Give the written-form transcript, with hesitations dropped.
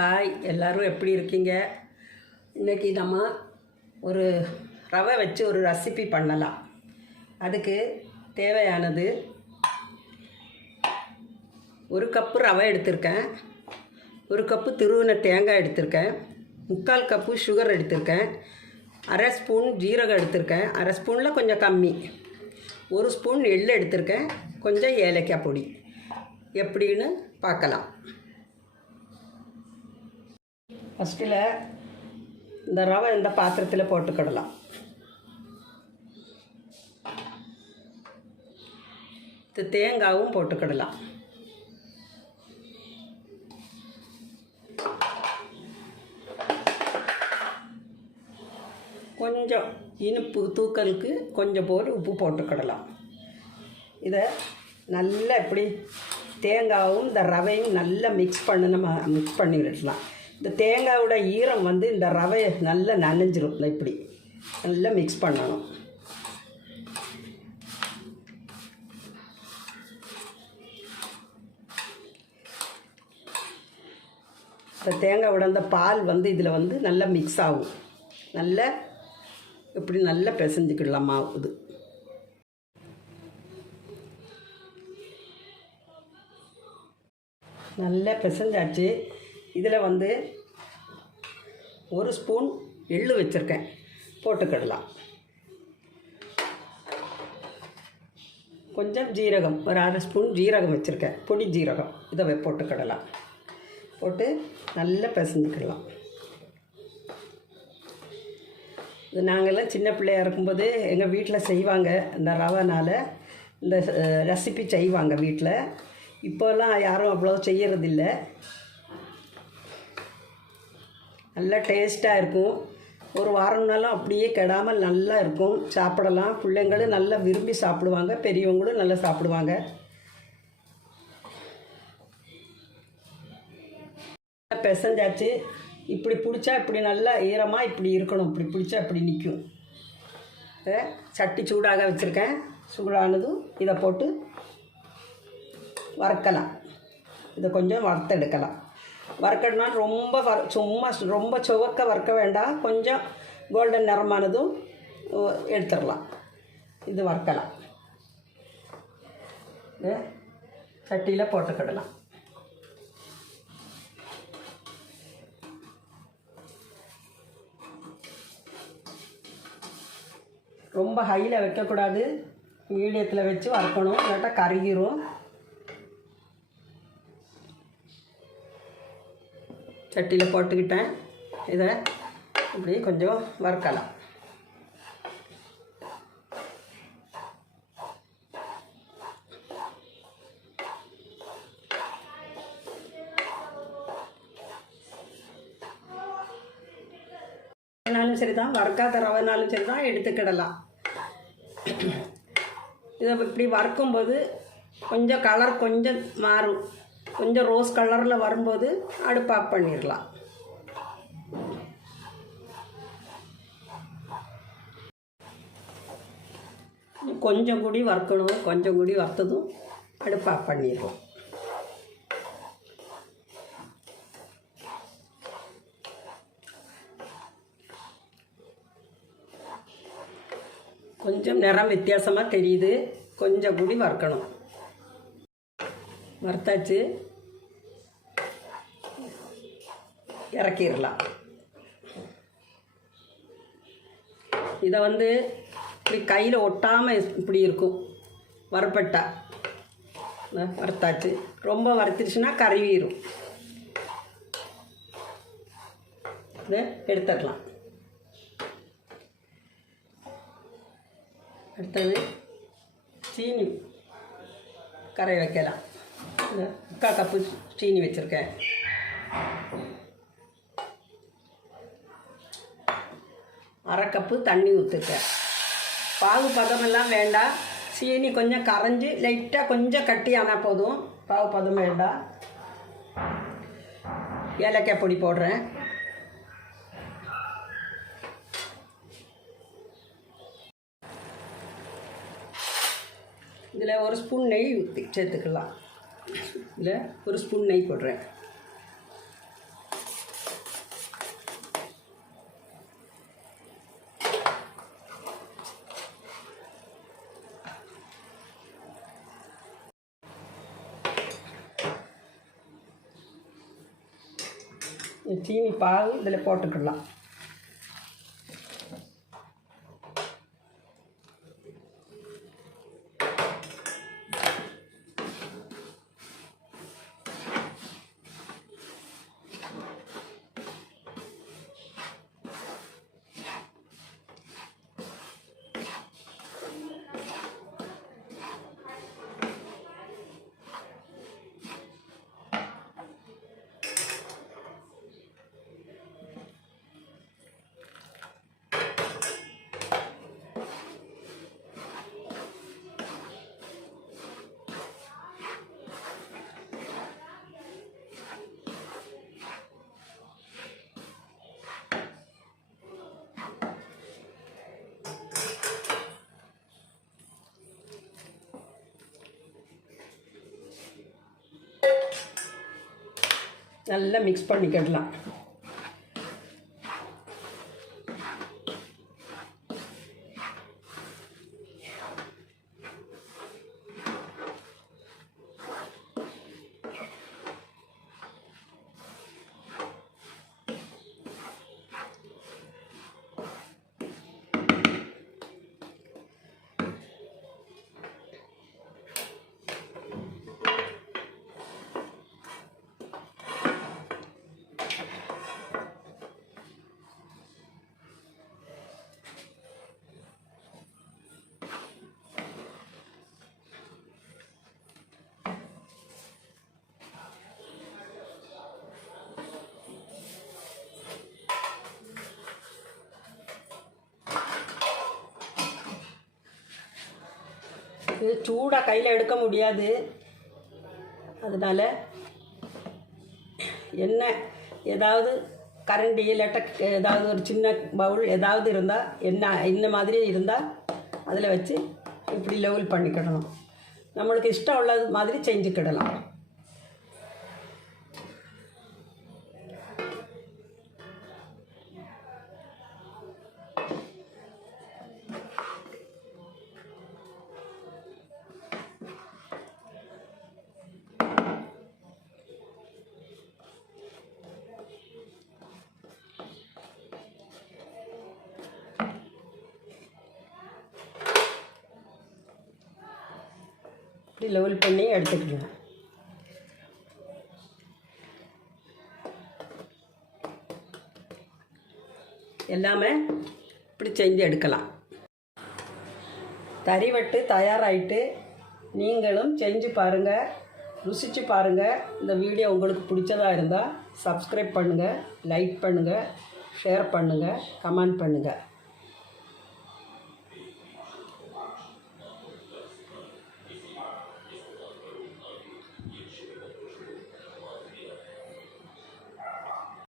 Hi, எல்லோரும் எப்படி இருக்கீங்க? இன்றைக்கி நம்ம ஒரு ரவை வச்சு ஒரு ரெசிபி பண்ணலாம். அதுக்கு தேவையானது ஒரு கப்பு ரவை எடுத்திருக்கேன், ஒரு கப்பு துருவின தேங்காய் எடுத்திருக்கேன், 3/4 கப்பு சுகர் எடுத்திருக்கேன், அரை ஸ்பூன் ஜீரகம் எடுத்திருக்கேன், அரை ஸ்பூனில் கொஞ்சம் கம்மி, 1 ஸ்பூன் எள்ளு எடுத்திருக்கேன், கொஞ்சம் ஏலக்காய் பொடி. எப்படின்னு பார்க்கலாம். ஃபஸ்ட்டில் இந்த ரவை இந்த பாத்திரத்தில் போட்டுக்கிடலாம். இது தேங்காயும் போட்டுக்கிடலாம். கொஞ்சம் இனிப்பு தூக்கலுக்கு கொஞ்சம் போட்டு உப்பு போட்டுக்கிடலாம். இதை நல்லா இப்படி தேங்காயும் இந்த ரவையும் நல்லா மிக்ஸ் பண்ணி விடலாம். இந்த தேங்காயோட ஈரம் இந்த ரவையை நல்லா நனைஞ்சிரும். இப்படி நல்லா மிக்ஸ் பண்ணணும். இந்த தேங்காயோட அந்த பால் இதில் நல்லா மிக்ஸ் ஆகும். நல்லா இப்படி நல்லா பிசைஞ்சிக்கிடலாம் மாவு. இது நல்லா பிசைஞ்சாச்சு. இதில் 1 ஸ்பூன் எள்ளு வச்சுருக்கேன், போட்டுக்கிடலாம். கொஞ்சம் ஜீரகம், ஒரு அரை ஸ்பூன் ஜீரகம் வச்சுருக்கேன், பொடி ஜீரகம். இதை போட்டுக்கிடலாம். போட்டு நல்லா பிசைஞ்சிக்கிடலாம். இது நாங்கள்லாம் சின்ன பிள்ளையாக இருக்கும்போது எங்கள் வீட்டில் செய்வாங்க. இந்த ரவைனால் இந்த ரெசிபி செய்வாங்க வீட்டில். இப்போல்லாம் யாரும் அவ்வளோ செய்யறதில்லை. நல்லா டேஸ்ட்டாக இருக்கும். ஒரு வாரம்னாலும் அப்படியே கெடாமல் நல்லா இருக்கும். சாப்பிடலாம். பிள்ளைங்களும் நல்லா விரும்பி சாப்பிடுவாங்க, பெரியவங்களும் நல்லா சாப்பிடுவாங்க. பிசைஞ்சாச்சு. இப்படி பிடிச்சா இப்படி நல்லா ஈரமாக இப்படி இருக்கணும். இப்படி பிடிச்சா இப்படி நிற்கும். சட்டி சூடாக வச்சுருக்கேன். சூடானதும் இதை போட்டு வறுக்கலாம். இதை கொஞ்சம் வறுத்தெடுக்கலாம். வறுக்கணும்னா ரொம்ப சுவக்க வறுக்க வேண்டாம். கொஞ்சம் கோல்டன் நிறமானதும் எடுத்துடலாம். இது வறுக்கலாம். சட்டியில் போட்டுக்கிடலாம். ரொம்ப ஹையில் வைக்கக்கூடாது, மீடியத்தில் வச்சு வறுக்கணும், இல்லாட்டா கருகிரும். சட்டியில் போட்டுக்கிட்டேன். இதை இப்படி கொஞ்சம் வறுக்கலாம். ரவைனாலும் சரி தான், வறுக்காத ரவைனாலும் சரி தான் எடுத்துக்கிடலாம். இதை இப்படி வறுக்கும்போது கொஞ்சம் கலர் கொஞ்சம் மாறும். கொஞ்சம் ரோஸ் கலரில் வரும்போது அடுப்பு ஆஃப் பண்ணிடலாம். கொஞ்சம் கூடி வறுக்கணும். கொஞ்சம் கூடி வறுத்ததும் அடுப்பு ஆஃப் பண்ணிடலாம். கொஞ்சம் நிறம் வித்தியாசமாக தெரியுது. கொஞ்சம் கூடி வறுக்கணும். வறுத்தாச்சு. இறக்கிடலாம். இதை இப்படி கையில் ஒட்டாமல் இப்படி இருக்கும் வறுப்பட்டா. வறுத்தாச்சு. ரொம்ப வறுத்துருச்சுன்னா கருவிடும். இதை எடுத்துடலாம். அடுத்தது சீனி கரை வைக்கலாம். 3/4 கப்பு சீனி வச்சுருக்கேன். அரை கப்பு தண்ணி ஊற்றுருக்கேன். பாகு பதமெல்லாம் வேண்டாம். சீனி கொஞ்சம் கரைஞ்சி லைட்டாக கொஞ்சம் கட்டி ஆனால் போதும். பாகு பதம் வேண்டாம். ஏலக்காய் பொடி போடுறேன். இதில் 1 ஸ்பூன் நெய் சேர்த்துக்கலாம். இதில் 1 ஸ்பூன் நெய் போடுறேன். சீனி பாகு இதில் போட்டுக்கலாம். நல்லா மிக்ஸ் பண்ணிக்கிடலாம். இது சூடாக கையில் எடுக்க முடியாது. அதனால் எண்ணெய் ஏதாவது கரண்டி இல்லாட்ட ஏதாவது ஒரு சின்ன பவுல் ஏதாவது இருந்தால் எண்ணெய் இந்த மாதிரி இருந்தால் அதில் வச்சு இப்படி லெவல் பண்ணிக்கிடணும். நம்மளுக்கு இஷ்டம் உள்ளது மாதிரி செஞ்சுக்கிடலாம். இப்படி லெவல் பண்ணி எடுத்துக்கலாம். எல்லாமே இப்படி செஞ்சு எடுக்கலாம். தறிவட்டு தயாராகிட்டு நீங்களும் செஞ்சு பாருங்கள், ருசித்து பாருங்கள். இந்த வீடியோ உங்களுக்கு பிடிச்சதாக இருந்தால் சப்ஸ்கிரைப் பண்ணுங்கள், லைக் பண்ணுங்கள், ஷேர் பண்ணுங்கள், கமெண்ட் பண்ணுங்கள்.